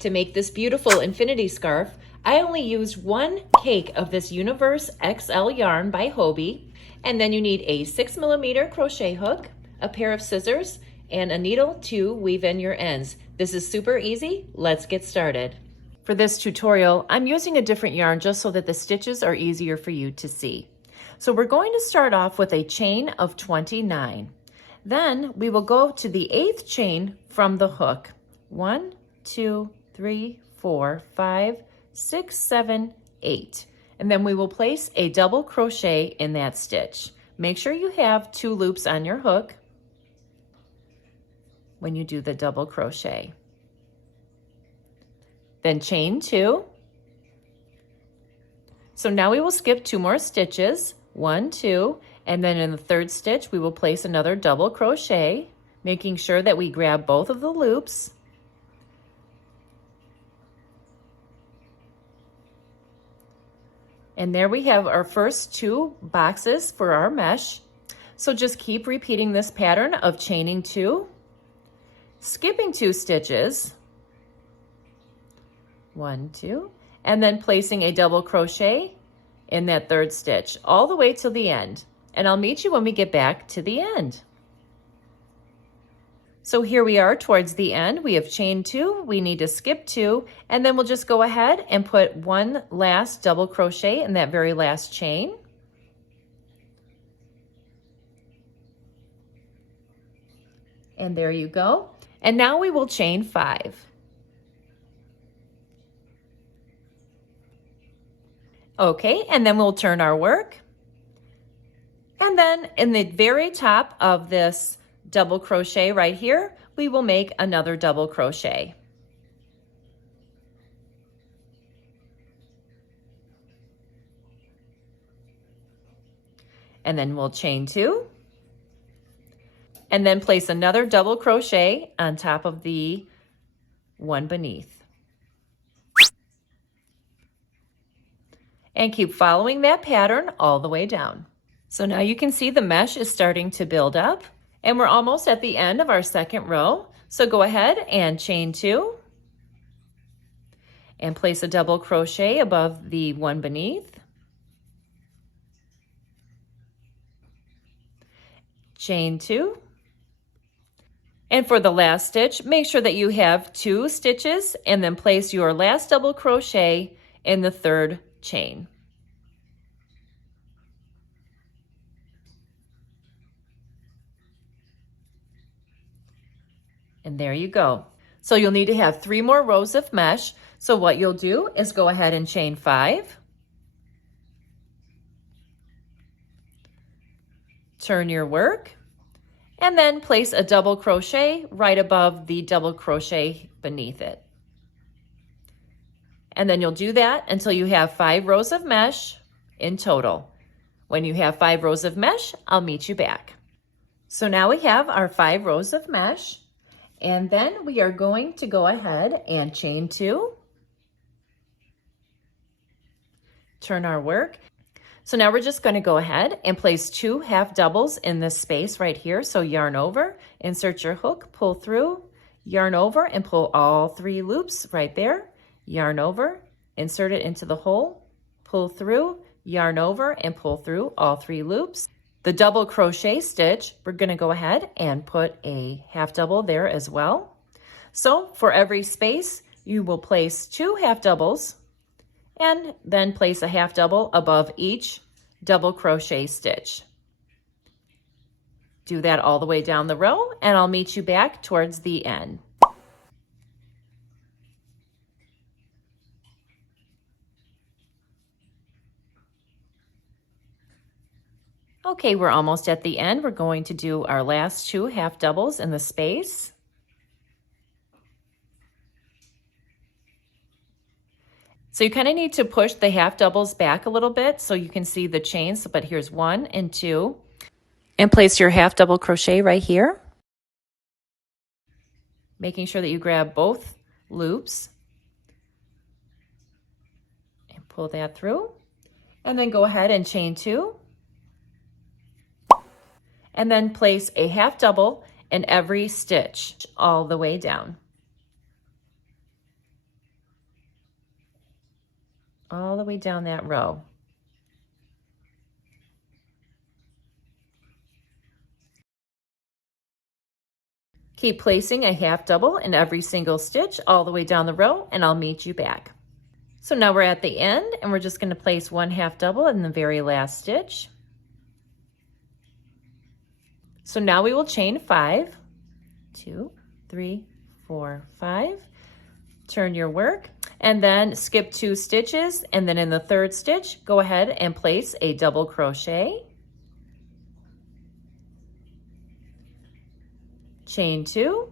To make this beautiful infinity scarf, I only used 1 cake of this Universe XL yarn by Hobbii, and then you need a 6mm crochet hook, a pair of scissors, and a needle to weave in your ends. This is super easy. Let's get started. For this tutorial, I'm using a different yarn just so that the stitches are easier for you to see. So we're going to start off with a chain of 29. Then we will go to the 8th chain from the hook. 1, 2, 3, 4, 5, 6, 7, 8. And then we will place a double crochet in that stitch. Make sure you have 2 loops on your hook when you do the double crochet. Then chain 2. So now we will skip 2 more stitches, 1, 2, and then in the 3rd stitch we will place another double crochet, making sure that we grab both of the loops. And there we have our first 2 boxes for our mesh. So just keep repeating this pattern of chaining 2, skipping 2 stitches, 1, 2, and then placing a double crochet in that 3rd stitch all the way till the end. And I'll meet you when we get back to the end. So here we are towards the end. We have chained 2, we need to skip 2, and then we'll just go ahead and put 1 last double crochet in that very last chain. And there you go. And now we will chain 5. Okay, and then we'll turn our work. And then in the very top of this double crochet right here, we will make another double crochet. And then we'll chain 2. And then place another double crochet on top of the one beneath. And keep following that pattern all the way down. So now you can see the mesh is starting to build up, and we're almost at the end of our 2nd row. So go ahead and chain 2 and place a double crochet above the one beneath. Chain 2. And for the last stitch, make sure that you have 2 stitches and then place your last double crochet in the 3rd chain. And there you go. So you'll need to have 3 more rows of mesh. So what you'll do is go ahead and chain 5. Turn your work. And then place a double crochet right above the double crochet beneath it. And then you'll do that until you have 5 rows of mesh in total. When you have 5 rows of mesh, I'll meet you back. So now we have our 5 rows of mesh. And then we are going to go ahead and chain 2. Turn our work. So now we're just going to go ahead and place 2 half doubles in this space right here. So yarn over, insert your hook, pull through, yarn over and pull all 3 loops right there. Yarn over, insert it into the hole, pull through, yarn over and pull through all 3 loops. The double crochet stitch, we're going to go ahead and put a half double there as well. So for every space, you will place 2 half doubles and then place a half double above each double crochet stitch. Do that all the way down the row, and I'll meet you back towards the end. Okay, we're almost at the end. We're going to do our last 2 half doubles in the space. So you kind of need to push the half doubles back a little bit so you can see the chains, but here's 1 and 2. And place your half double crochet right here, making sure that you grab both loops and pull that through, and then go ahead and chain 2. And then place a half double in every stitch all the way down. all the way down that row. Keep placing a half double in every single stitch all the way down the row, and I'll meet you back. So now we're at the end, and we're just going to place one half double in the very last stitch. So now we will chain 5, 2, 3, 4, 5. Turn your work, and then skip 2 stitches, and then in the 3rd stitch, go ahead and place a double crochet. Chain 2,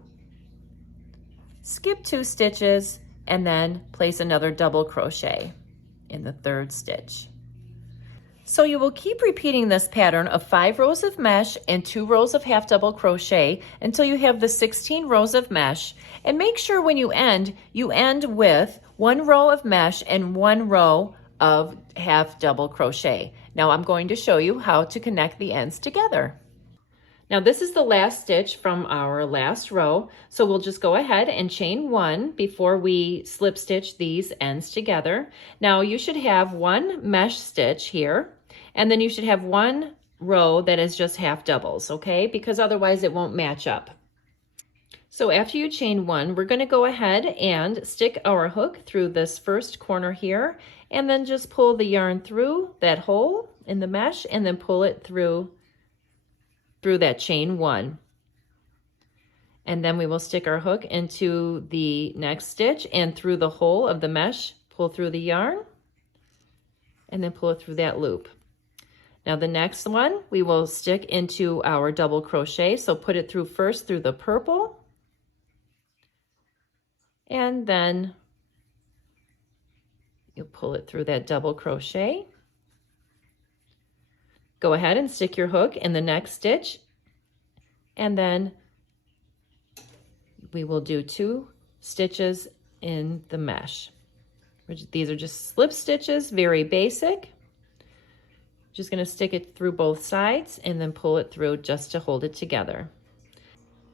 skip 2 stitches, and then place another double crochet in the 3rd stitch. So you will keep repeating this pattern of 5 rows of mesh and 2 rows of half double crochet until you have the 16 rows of mesh. And make sure when you end with 1 row of mesh and 1 row of half double crochet. Now I'm going to show you how to connect the ends together. Now this is the last stitch from our last row, so we'll just go ahead and chain 1 before we slip stitch these ends together. Now you should have 1 mesh stitch here, and then you should have 1 row that is just half doubles, okay? Because otherwise it won't match up. So after you chain 1, we're going to go ahead and stick our hook through this first corner here, and then just pull the yarn through that hole in the mesh, and then pull it through that chain 1. And then we will stick our hook into the next stitch, and through the hole of the mesh, pull through the yarn, and then pull it through that loop. Now the next one, we will stick into our double crochet. So put it through first through the purple, and then you pull it through that double crochet. Go ahead and stick your hook in the next stitch, and then we will do 2 stitches in the mesh. These are just slip stitches, very basic. Just going to stick it through both sides and then pull it through just to hold it together.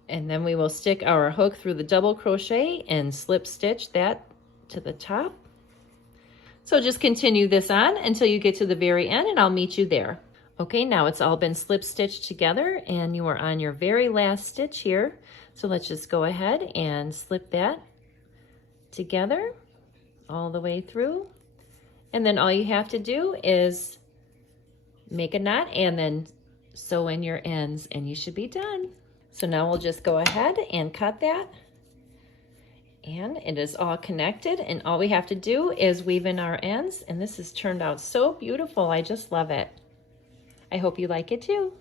And then we will stick our hook through the double crochet and slip stitch that to the top. So just continue this on until you get to the very end, and I'll meet you there. Okay, now it's all been slip stitched together and you are on your very last stitch here. So let's just go ahead and slip that together all the way through. And then all you have to do is make a knot and then sew in your ends, and you should be done. So now we'll just go ahead and cut that. And it is all connected, and all we have to do is weave in our ends, and this has turned out so beautiful. I just love it. I hope you like it too.